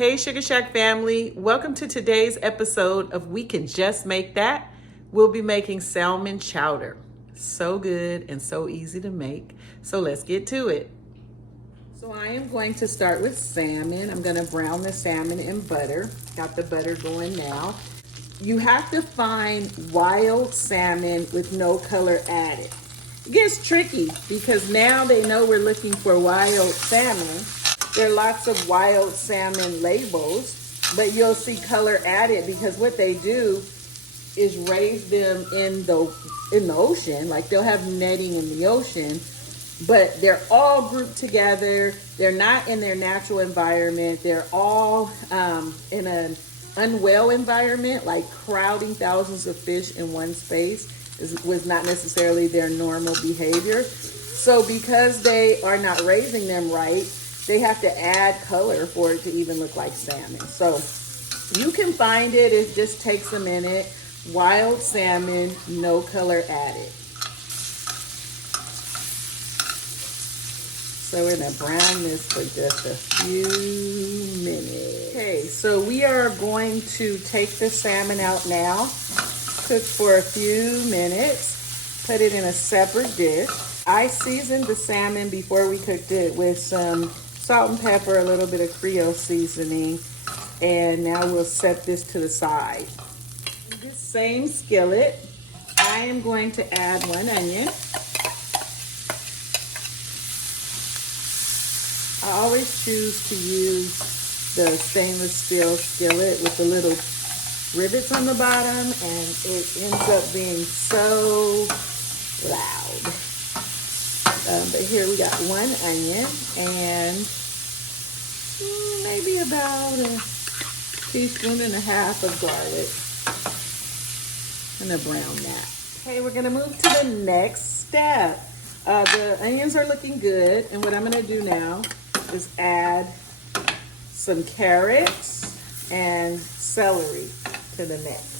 Hey Sugar Shack family, welcome to today's episode of We Can Just Make That. We'll be making salmon chowder. So good and so easy to make. So let's get to it. So I am going to start with salmon. I'm going to brown the salmon in butter. Got the butter going now. You have to find wild salmon with no color added. It gets tricky because now they know we're looking for wild salmon. There are lots of wild salmon labels, but you'll see color added because what they do is raise them in the ocean. Like they'll have netting in the ocean, but they're all grouped together. They're not in their natural environment. They're all in an unwell environment, like crowding thousands of fish in one space was not necessarily their normal behavior. So because they are not raising them right, they have to add color for it to even look like salmon. So you can find it. It just takes a minute. Wild salmon, no color added. So we're gonna brown this for just a few minutes. Okay, so we are going to take the salmon out now. Cook for a few minutes. Put it in a separate dish. I seasoned the salmon before we cooked it with some salt and pepper, a little bit of Creole seasoning, and now we'll set this to the side. In this same skillet, I am going to add 1 onion. I always choose to use the stainless steel skillet with the little rivets on the bottom, and it ends up being so loud. But here we got 1 onion and maybe about a 1.5 teaspoons of garlic. I'm gonna brown that. Okay, we're gonna move to the next step. The onions are looking good, and what I'm gonna do now is add some carrots and celery to the mix.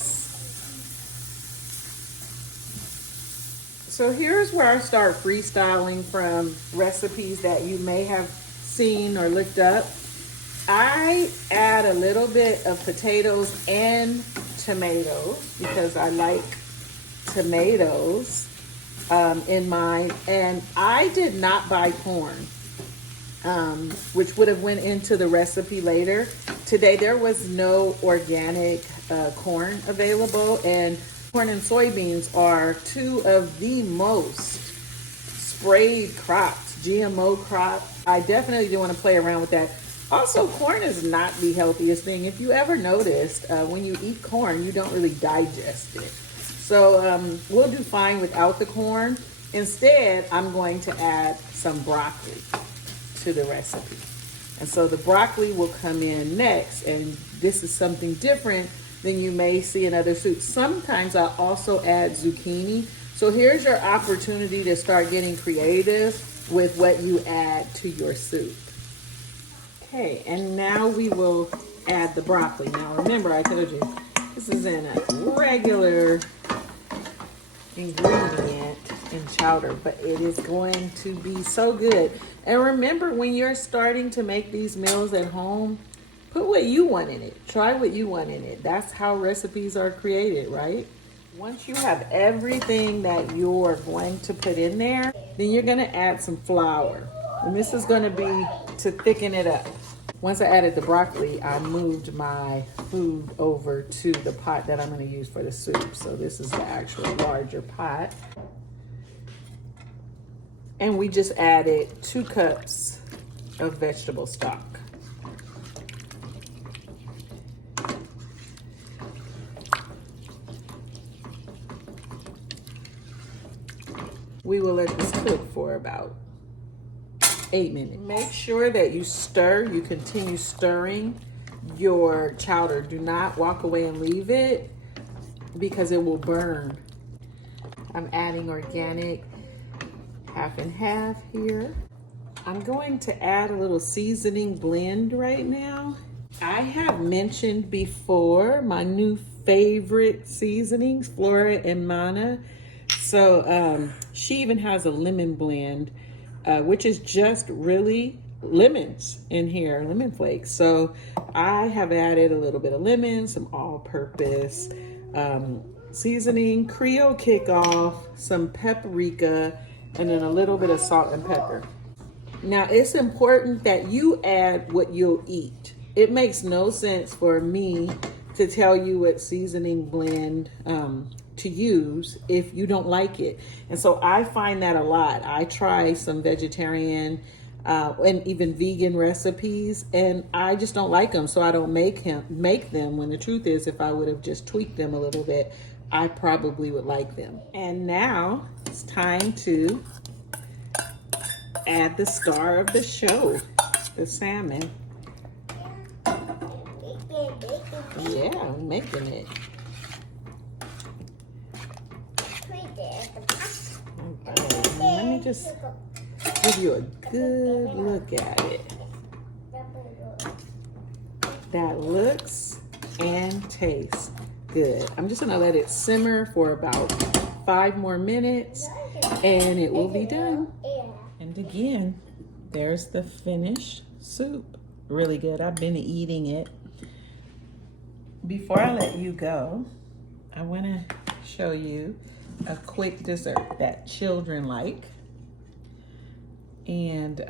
So here's where I start freestyling from recipes that you may have seen or looked up. I add a little bit of potatoes and tomatoes because I like tomatoes in mine. And I did not buy corn, which would have went into the recipe later. Today there was no organic corn available, and corn and soybeans are 2 of the most sprayed crops, GMO crops. I definitely didn't want to play around with that. Also, corn is not the healthiest thing. If you ever noticed, when you eat corn, you don't really digest it. So we'll do fine without the corn. Instead, I'm going to add some broccoli to the recipe. And so the broccoli will come in next, and this is something different than you may see in other soups. Sometimes I also add zucchini. So here's your opportunity to start getting creative with what you add to your soup. Okay, and now we will add the broccoli. Now remember, I told you, this is in a regular ingredient in chowder, but it is going to be so good. And remember, when you're starting to make these meals at home, put what you want in it. Try what you want in it. That's how recipes are created, right? Once you have everything that you're going to put in there, then you're gonna add some flour. And this is gonna be to thicken it up. Once I added the broccoli, I moved my food over to the pot that I'm gonna use for the soup. So this is the actual larger pot. And we just added 2 cups of vegetable stock. We will let this cook for about 8 minutes. Make sure that you stir, you continue stirring your chowder. Do not walk away and leave it because it will burn. I'm adding organic 50/50 here. I'm going to add a little seasoning blend right now. I have mentioned before my new favorite seasonings, Flora and Mana. So she even has a lemon blend, which is just really lemons in here, lemon flakes. So I have added a little bit of lemon, some all-purpose seasoning, Creole kickoff, some paprika, and then a little bit of salt and pepper. Now, it's important that you add what you'll eat. It makes no sense for me to tell you what seasoning blend to use if you don't like it. And so I find that a lot. I try some vegetarian and even vegan recipes, and I just don't like them, so I don't make them, when the truth is, if I would have just tweaked them a little bit, I probably would like them. And now it's time to add the star of the show, the salmon. Yeah, I'm making it. Okay, let me just give you a good look at it. That looks and tastes good. I'm just gonna let it simmer for about 5 more minutes and it will be done. And again, there's the finished soup. Really good. I've been eating it. Before I let you go, I want to show you a quick dessert that children like. And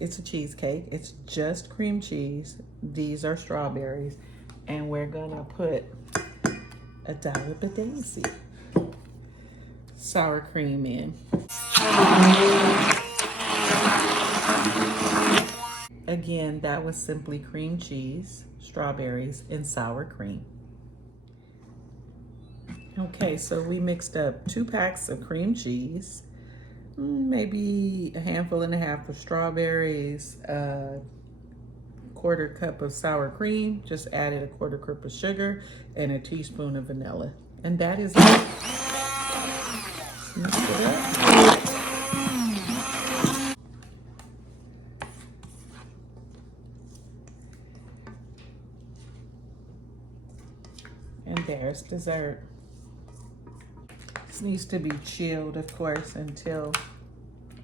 it's a cheesecake. It's just cream cheese. These are strawberries. And we're gonna put a dollop of daisy sour cream in. Again, that was simply cream cheese, strawberries, and sour cream. Okay, so we mixed up 2 packs of cream cheese, maybe a handful and a half of strawberries, a 1/4 cup of sour cream, just added a 1/4 cup of sugar, and a teaspoon of vanilla. And that is it. Mix it up. And there's dessert. This needs to be chilled, of course, until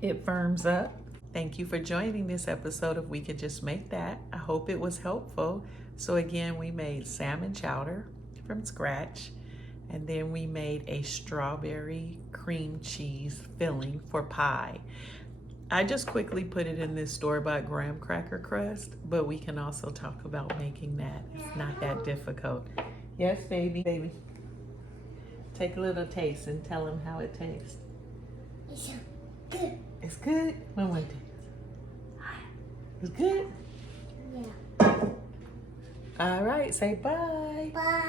it firms up. Thank you for joining this episode of We Could Just Make That. I hope it was helpful. So again, we made salmon chowder from scratch, and then we made a strawberry cream cheese filling for pie. I just quickly put it in this store-bought graham cracker crust, but we can also talk about making that. It's not that difficult. Yes, baby. Baby. Take a little taste and tell them how it tastes. It's good. It's good? One more taste. It's good? Yeah. All right, say bye. Bye.